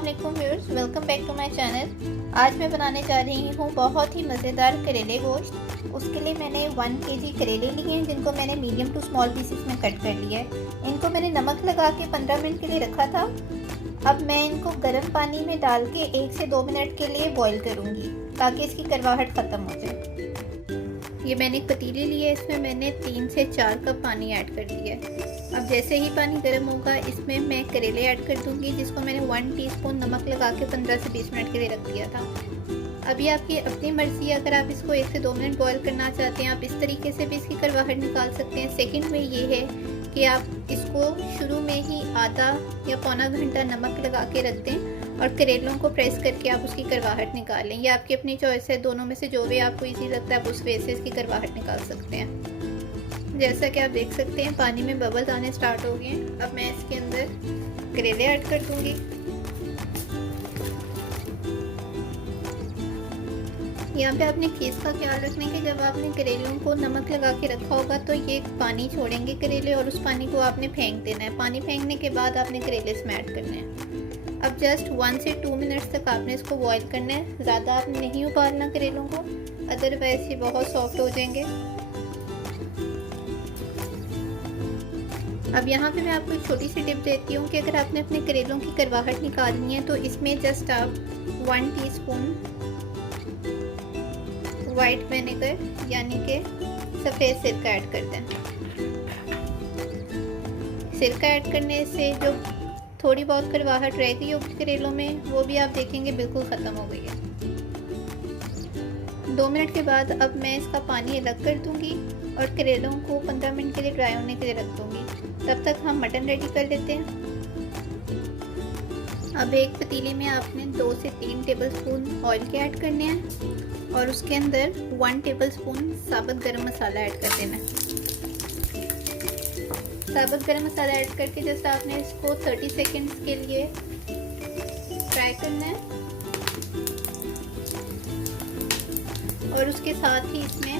अस्सलाम वालेकुम viewers, welcome back to my channel. आज मैं बनाने जा रही हूँ बहुत ही मज़ेदार करेले गोश्त। उसके लिए मैंने 1 केजी करेले लिए हैं, जिनको मैंने मीडियम टू स्मॉल पीसेस में कट कर लिया है। इनको मैंने नमक लगा के 15 मिनट के लिए रखा था। अब मैं इनको गर्म पानी में डाल के 1 से 2 मिनट के लिए बॉईल करूँगी ताकि इसकी करवाहट ख़त्म हो जाए। ये मैंने एक पतीली ली है, इसमें मैंने 3 से 4 कप पानी ऐड कर दिया है। अब जैसे ही पानी गर्म होगा इसमें मैं करेले ऐड कर दूंगी, जिसको मैंने 1 टीस्पून नमक लगा के 15 से 20 मिनट के लिए रख दिया था। अभी आपकी अपनी मर्ज़ी है, अगर आप इसको 1 से 2 मिनट बॉईल करना चाहते हैं आप इस तरीके से भी इसकी करवाहट निकाल सकते हैं। सेकंड में ये है कि आप इसको शुरू में ही आधा या पौना घंटा नमक लगा के रख दें और करेलों को प्रेस करके आप उसकी करवाहट निकाल लें। ये आपकी अपनी चॉइस है, दोनों में से जो भी आपको इजी लगता है आप उस वे से इसकी करवाहट निकाल सकते हैं। जैसा कि आप देख सकते हैं पानी में बबल्स आने स्टार्ट हो गए हैं। अब मैं इसके अंदर करेले ऐड कर दूंगी। यहाँ पे आपने चीज़ का ख्याल रखना है कि जब आपने करेलों को नमक लगा के रखा होगा तो ये पानी छोड़ेंगे करेले और उस पानी को आपने फेंक देना है। पानी फेंकने के बाद आपने करेले इसमें ऐड करने हैं। अब जस्ट 1 से 2 मिनट्स तक आपने इसको बॉईल करना है। ज़्यादा आपने नहीं उबालना करेलों को, अदरवाइज ये बहुत सॉफ्ट हो जाएंगे। अब यहाँ पे मैं आपको एक छोटी सी टिप देती हूँ कि अगर आपने अपने करेलों की करवाहट निकालनी है तो इसमें जस्ट आप 1 टीस्पून वाइट विनेगर यानी कि सफ़ेद सिरका ऐड कर दें। सिरका ऐड करने से जो थोड़ी बहुत करवाहट रह गई होगी करेलों में वो भी आप देखेंगे बिल्कुल ख़त्म हो गई है। 2 मिनट के बाद अब मैं इसका पानी अलग कर दूंगी और करेलों को 15 मिनट के लिए ड्राई होने के लिए रख दूंगी। तब तक हम मटन रेडी कर लेते हैं। अब एक पतीले में आपने 2 से 3 टेबलस्पून ऑयल के ऐड करने हैं और उसके अंदर 1 टेबलस्पून साबुत गरम मसाला ऐड कर देना है। साबुत गरम मसाला ऐड करके जस्ट आपने इसको 30 सेकंड्स के लिए फ्राई करना है और उसके साथ ही इसमें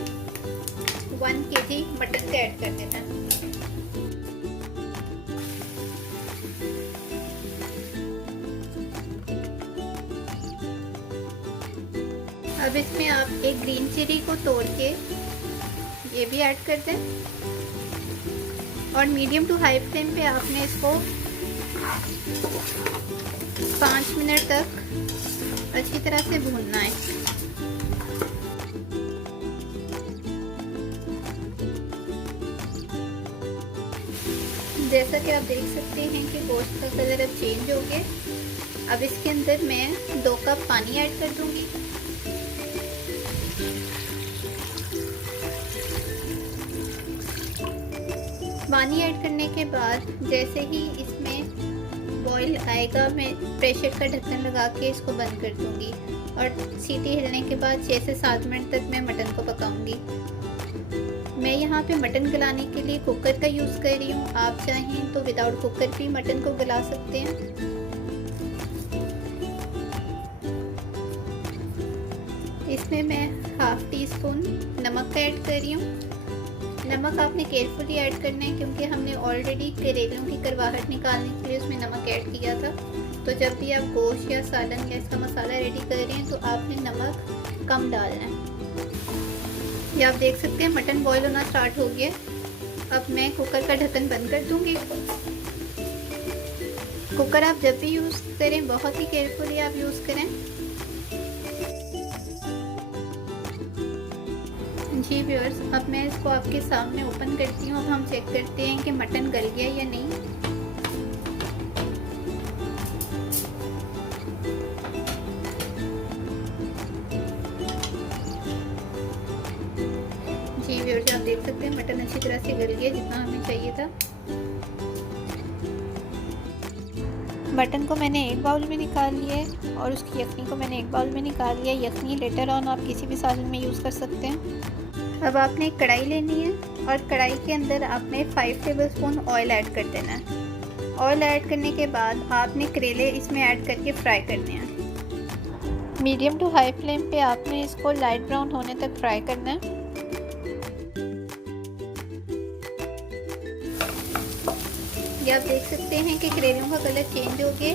1 केजी मटन का ऐड कर देना है। अब इसमें आप एक ग्रीन चिली को तोड़ के ये भी ऐड कर दें और मीडियम टू हाई फ्लेम पे आपने इसको 5 मिनट तक अच्छी तरह से भूनना है। जैसा कि आप देख सकते हैं कि गोश्त का कलर अब चेंज हो गया। अब इसके अंदर मैं 2 कप पानी ऐड कर दूंगी। पानी ऐड करने के बाद जैसे ही इसमें बॉईल आएगा मैं प्रेशर का ढक्कन लगा के इसको बंद कर दूंगी और सीटी हिलने के बाद 6 से 7 मिनट तक मैं मटन को पकाऊंगी। मैं यहाँ पे मटन गलाने के लिए कुकर का यूज़ कर रही हूँ। आप चाहें तो विदाउट कुकर भी मटन को गला सकते हैं। इसमें मैं ½ टीस्पून नमक का ऐड कर रही हूँ। नमक आपने केयरफुली ऐड करना है क्योंकि हमने ऑलरेडी करेलों की करवाहट निकालने के लिए उसमें नमक ऐड किया था। तो जब भी आप गोश्त या सालन या इसका मसाला रेडी कर रहे हैं तो आपने नमक कम डालना है। ये आप देख सकते हैं मटन बॉईल होना स्टार्ट हो गया। अब मैं कुकर का ढक्कन बंद कर दूंगी। कुकर आप जब भी यूज़ करें बहुत ही केयरफुली आप यूज़ करें। जी व्यूअर्स, अब मैं इसको आपके सामने ओपन करती हूँ। अब हम चेक करते हैं कि मटन गल गया या नहीं। जी व्यूअर्स, आप देख सकते हैं मटन अच्छी तरह से गल गया जितना हमें चाहिए था। मटन को मैंने एक बाउल में निकाल लिया है और उसकी यखनी को मैंने एक बाउल में निकाल लिया है। यखनी लेटर ऑन आप किसी भी सालन में यूज़ कर सकते हैं। अब आपने एक कढ़ाई लेनी है और कढ़ाई के अंदर आपने 5 टेबलस्पून ऑयल ऐड कर देना है। ऑयल ऐड करने के बाद आपने करेले इसमें ऐड करके फ्राई करने हैं। मीडियम टू हाई फ्लेम पे आपने इसको लाइट ब्राउन होने तक फ्राई करना है। ये आप देख सकते हैं कि करेलों का कलर चेंज हो गया।